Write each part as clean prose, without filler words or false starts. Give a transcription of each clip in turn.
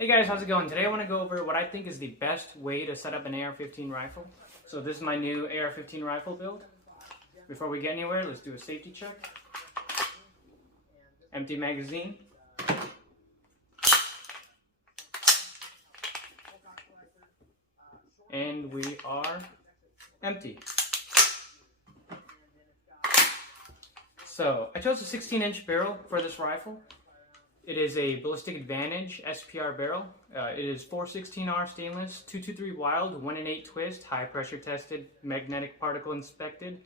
Hey guys, how's it going? Today I want to go over what I think is the best way to set up an AR-15 rifle. So this is my new AR-15 rifle build. Before we get anywhere, let's do a safety check. Empty magazine. And we are empty. So I chose a 16-inch barrel for this rifle. It is a Ballistic Advantage SPR barrel. It is 416R stainless, 223 wild, 1 in 8 twist, high pressure tested, magnetic particle inspected.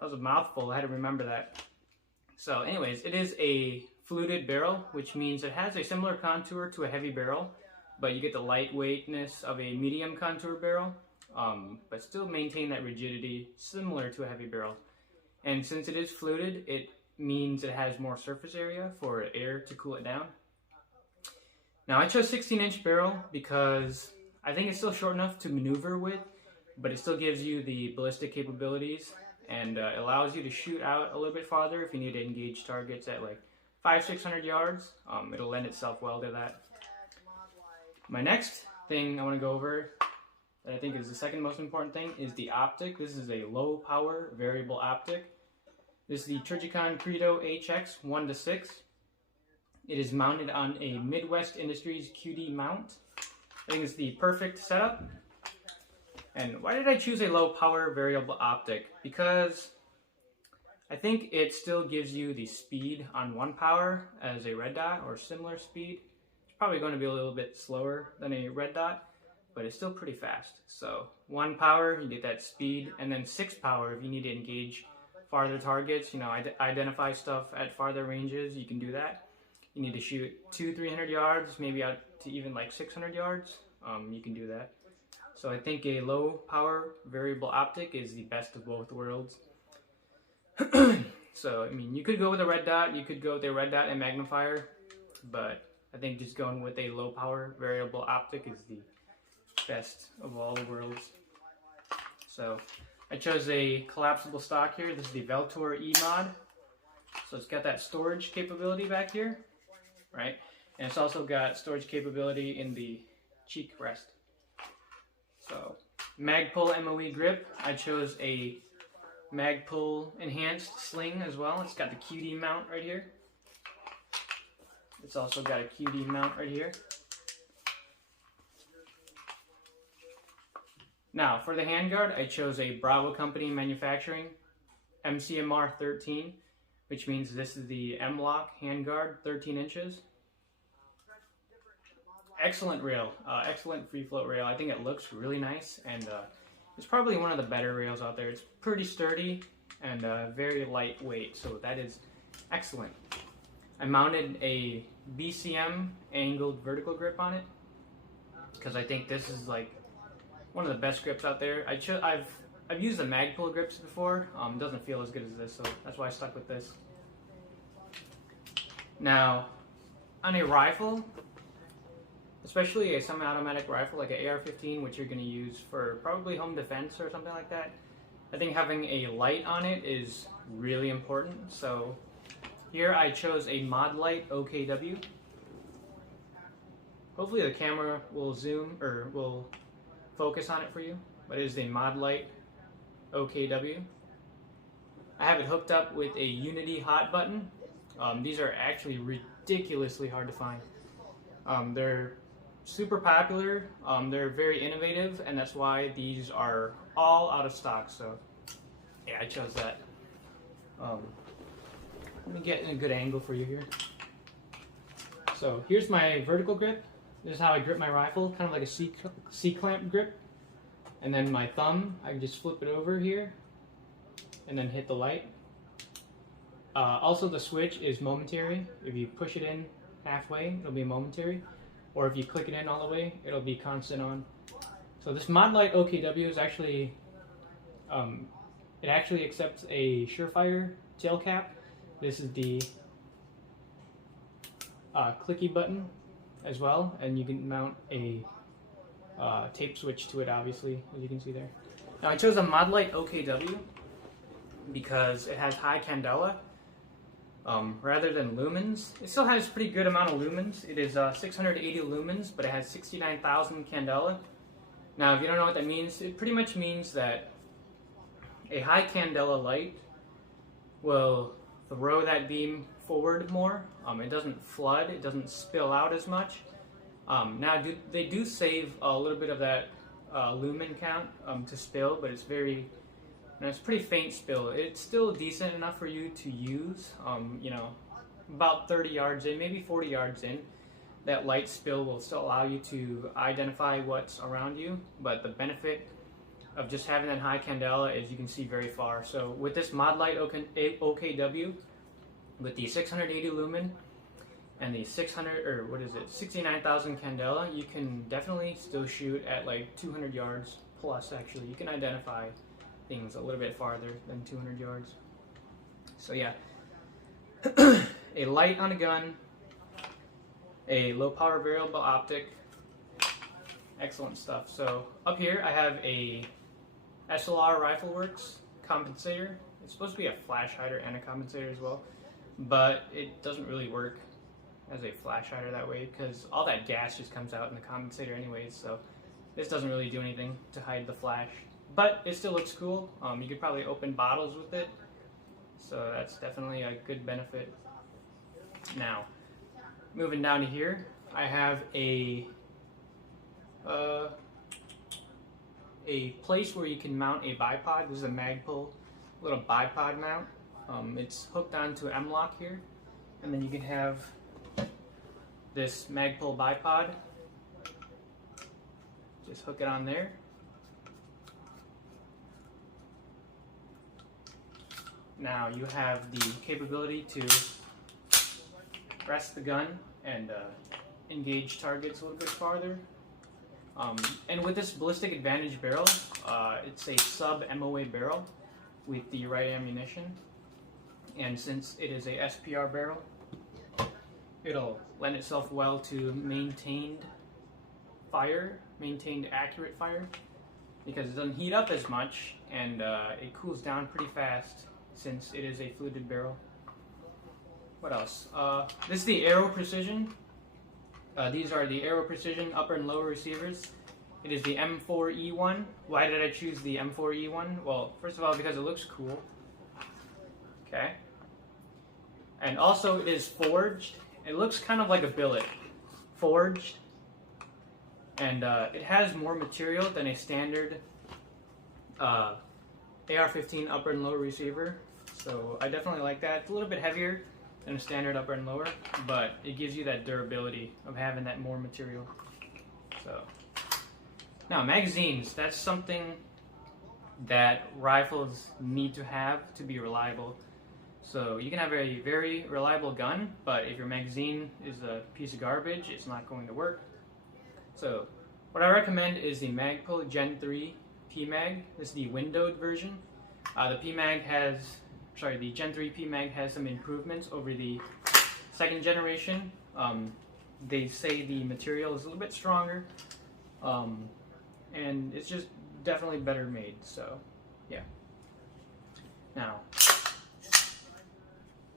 That was a mouthful, I had to remember that. So anyways, it is a fluted barrel, which means it has a similar contour to a heavy barrel, but you get the lightweightness of a medium contour barrel, but still maintain that rigidity similar to a heavy barrel. And since it is fluted, it means it has more surface area for air to cool it down. Now I chose 16-inch barrel because I think it's still short enough to maneuver with, but it still gives you the ballistic capabilities and allows you to shoot out a little bit farther if you need to engage targets at like 500-600 yards. It'll lend itself well to that. My next thing I want to go over that I think is the second most important thing is the optic. This is a low power variable optic. This is the Trijicon Credo HX 1-6. It is mounted on a Midwest Industries QD mount. I think it's the perfect setup. And why did I choose a low power variable optic? Because I think it still gives you the speed on 1 power as a red dot or similar speed. It's probably going to be a little bit slower than a red dot, but it's still pretty fast. So 1 power, you get that speed, and then 6 power if you need to engage farther targets, identify stuff at farther ranges, you can do that. You need to shoot 200-300 yards, maybe out to even like 600 yards, you can do that. So I think a low power variable optic is the best of both worlds. So, I mean, you could go with a red dot, you could go with a red dot and magnifier, but I think just going with a low power variable optic is the best of all worlds. So I chose a collapsible stock here. This is the Veltor E-Mod. So it's got that storage capability back here, right? And it's also got storage capability in the cheek rest. So Magpul MOE grip. I chose a Magpul enhanced sling as well. It's got the QD mount right here. It's also got a QD mount right here. Now, for the handguard, I chose a Bravo Company Manufacturing MCMR 13, which means this is the M-Lock handguard, 13 inches. Excellent rail, excellent free float rail. I think it looks really nice, and it's probably one of the better rails out there. It's pretty sturdy and very lightweight, so that is excellent. I mounted a BCM angled vertical grip on it because I think this is like one of the best grips out there. I've used the Magpul grips before. It doesn't feel as good as this, so that's why I stuck with this. Now, on a rifle, especially a semi-automatic rifle like an AR-15, which you're going to use for probably home defense or something like that, I think having a light on it is really important. So here I chose a Modlite OKW. Hopefully the camera will zoom or will focus on it for you, but it is a Modlite OKW. I have it hooked up with a Unity hot button. These are actually ridiculously hard to find. They're super popular, they're very innovative, and that's why these are all out of stock, so yeah, I chose that. Let me get in a good angle for you here. So here's my vertical grip. This is how I grip my rifle, kind of like a C-clamp grip. And then my thumb, I just flip it over here and then hit the light. Also the switch is momentary. If you push it in halfway, it'll be momentary. Or if you click it in all the way, it'll be constant on. So this Modlite OKW is actually, it actually accepts a Surefire tail cap. This is the clicky button as well, and you can mount a tape switch to it, obviously, as you can see there. Now I chose a Modlite OKW because it has high candela, rather than lumens. It still has a pretty good amount of lumens. It is 680 lumens, but it has 69,000 candela. Now, if you don't know what that means, it pretty much means that a high candela light will throw that beam forward more. It doesn't flood, it doesn't spill out as much. Now, they do save a little bit of that lumen count to spill, but it's it's pretty faint spill. It's still decent enough for you to use, you know, about 30 yards in, maybe 40 yards in. That light spill will still allow you to identify what's around you, but the benefit of just having that high candela is you can see very far. So with this Modlite OKW, with the 680 lumen and the 69,000 candela, you can definitely still shoot at like 200 yards plus. Actually, you can identify things a little bit farther than 200 yards. So yeah, a light on a gun, a low power variable optic, excellent stuff. So up here I have a SLR Rifleworks compensator. It's supposed to be a flash hider and a compensator as well, but it doesn't really work as a flash hider that way because all that gas just comes out in the compensator anyways, so this doesn't really do anything to hide the flash, but it still looks cool. You could probably open bottles with it, so that's definitely a good benefit. Now, moving down to here, I have a place where you can mount a bipod. This is a Magpul little bipod mount. It's hooked onto M-lock here, and then you can have this Magpul bipod. Just hook it on there. Now you have the capability to rest the gun and engage targets a little bit farther. And with this Ballistic Advantage barrel, it's a sub-MOA barrel with the right ammunition. And since it is a SPR barrel, it'll lend itself well to maintained accurate fire, because it doesn't heat up as much and it cools down pretty fast since it is a fluted barrel. What else? This is the Aero Precision. These are the Aero Precision upper and lower receivers. It is the M4E1. Why did I choose the M4E1? Well, first of all, because it looks cool. Okay. And also, it is forged. It looks kind of like a billet. Forged. And it has more material than a standard AR-15 upper and lower receiver. So I definitely like that. It's a little bit heavier than a standard upper and lower, but it gives you that durability of having that more material. So now magazines, that's something that rifles need to have to be reliable. So you can have a very reliable gun, but if your magazine is a piece of garbage, it's not going to work. So what I recommend is the Magpul Gen 3 PMag. This is the windowed version. The Gen 3 PMag has some improvements over the second generation. They say the material is a little bit stronger, and it's just definitely better made. So, yeah. Now,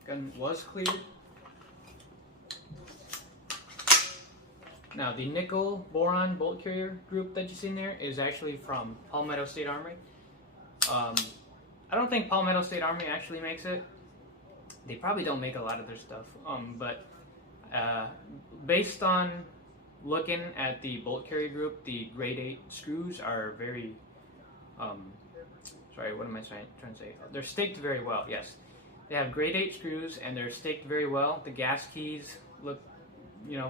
gun was cleared. Now, the nickel boron bolt carrier group that you see in there is actually from Palmetto State Armory. I don't think Palmetto State Armory actually makes it. They probably don't make a lot of their stuff. But based on looking at the bolt carrier group, the grade 8 screws are very, sorry, what am I trying to say? They're staked very well, yes. They have grade 8 screws and they're staked very well. The gas keys look,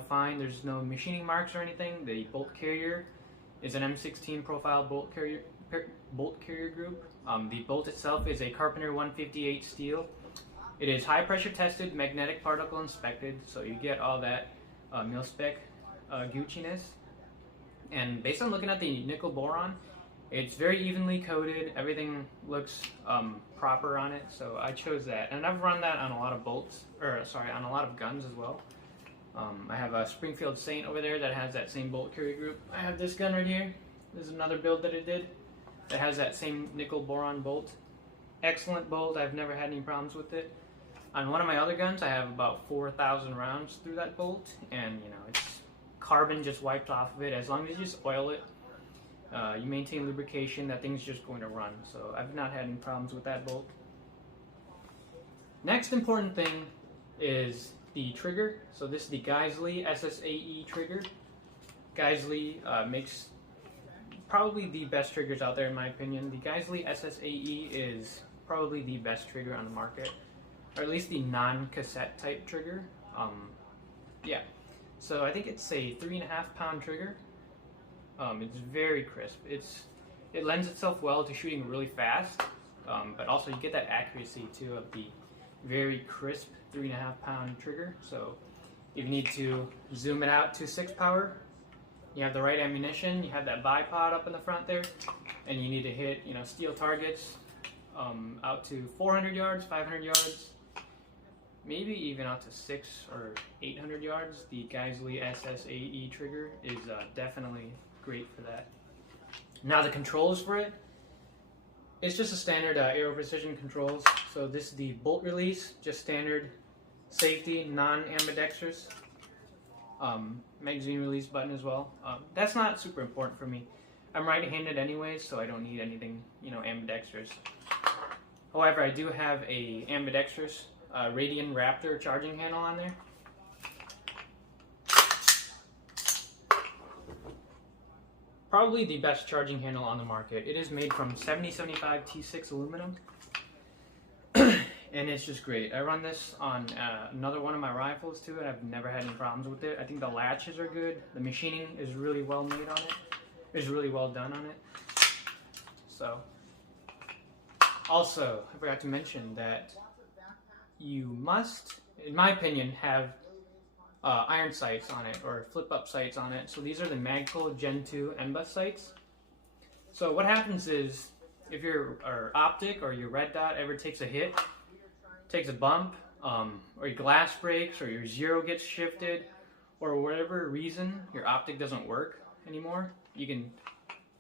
fine. There's no machining marks or anything. The bolt carrier is an M16 profile bolt carrier group. The bolt itself is a Carpenter 158 steel. It is high pressure tested, magnetic particle inspected, so you get all that mil-spec Gucci-ness. And based on looking at the nickel boron, it's very evenly coated. Everything looks proper on it, so I chose that. And I've run that on a lot of on a lot of guns as well. I have a Springfield Saint over there that has that same bolt carrier group. I have this gun right here. This is another build that I did that has that same nickel boron bolt. Excellent bolt. I've never had any problems with it. On one of my other guns, I have about 4,000 rounds through that bolt, and you know, it's carbon just wiped off of it. As long as you just oil it, you maintain lubrication, that thing's just going to run. So I've not had any problems with that bolt. Next important thing is the trigger. So this is the Geissele SSAE trigger. Geissele makes probably the best triggers out there in my opinion. The Geissele SSAE is probably the best trigger on the market, or at least the non-cassette type trigger. Yeah, so I think it's a 3.5 pound trigger. It's very crisp. It lends itself well to shooting really fast, but also you get that accuracy too of the very crisp 3.5 pound trigger. So if you need to zoom it out to 6 power, you have the right ammunition, you have that bipod up in the front there, and you need to hit, you know, steel targets out to 400 yards, 500 yards, maybe even out to 600 or 800 yards. The Geissele SSAE trigger is definitely great for that. Now the controls for it, it's just a standard Aero precision controls. So this is the bolt release, just standard safety, non-ambidextrous. Magazine release button as well. That's not super important for me. I'm right-handed anyways, so I don't need anything, you know, ambidextrous. However, I do have a ambidextrous Radian Raptor charging handle on there. Probably the best charging handle on the market. It is made from 7075 T6 aluminum, and it's just great. I run this on another one of my rifles too, and I've never had any problems with it. I think the latches are good. The machining is really well made on it. It's really well done on it. So, also, I forgot to mention that you must, in my opinion, have iron sights on it, or flip-up sights on it. So these are the Magpul Gen 2 NBUS sights. So what happens is, if your optic or your red dot ever takes a hit, takes a bump, or your glass breaks, or your zero gets shifted, or whatever reason your optic doesn't work anymore, you can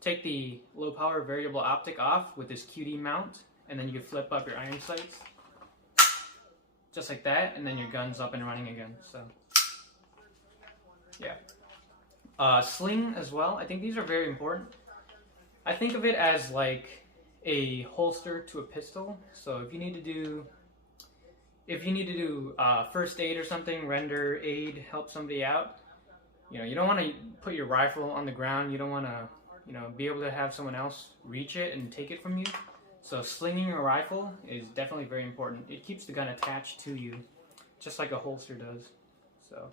take the low power variable optic off with this QD mount, and then you can flip up your iron sights just like that, and then your gun's up and running again. So yeah, sling as well. I think these are very important. I think of it as like a holster to a pistol. So if you need to do first aid or something, render aid, help somebody out, you know, you don't want to put your rifle on the ground. You don't want to, you know, be able to have someone else reach it and take it from you. So slinging your rifle is definitely very important. It keeps the gun attached to you, just like a holster does. So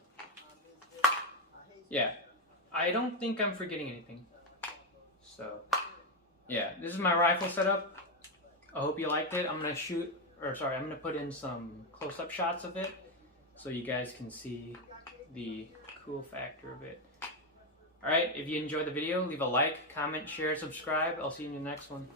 yeah, I don't think I'm forgetting anything. So yeah, this is my rifle setup. I hope you liked it. I'm gonna put in some close-up shots of it so you guys can see the cool factor of it. Alright, if you enjoyed the video, leave a like, comment, share, subscribe. I'll see you in the next one.